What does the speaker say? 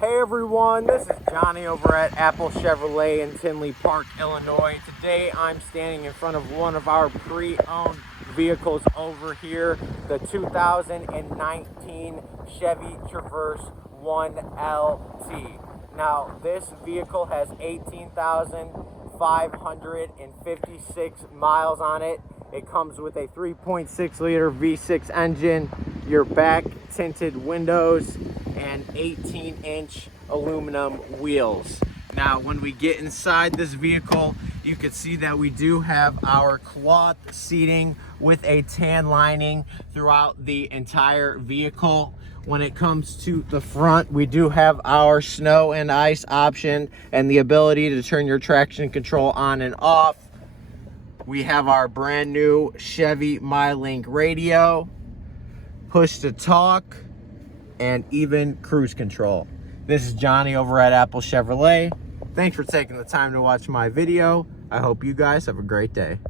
Hey everyone, this is Johnny over at Apple Chevrolet in Tinley Park, Illinois. Today I'm standing in front of one of our pre-owned vehicles over here, the 2019 Chevy Traverse 1LT. Now this vehicle has 18,556 miles on it. It comes with a 3.6 liter V6 engine, your back tinted windows, and 18-inch aluminum wheels. Now when we get inside this vehicle, you can see that we do have our cloth seating with a tan lining throughout the entire vehicle. When it comes to the front, we do have our snow and ice option and the ability to turn your traction control on and off. We have our brand new Chevy MyLink radio, push to talk, and even cruise control. This is Johnny over at Apple Chevrolet. Thanks for taking the time to watch my video. I hope you guys have a great day.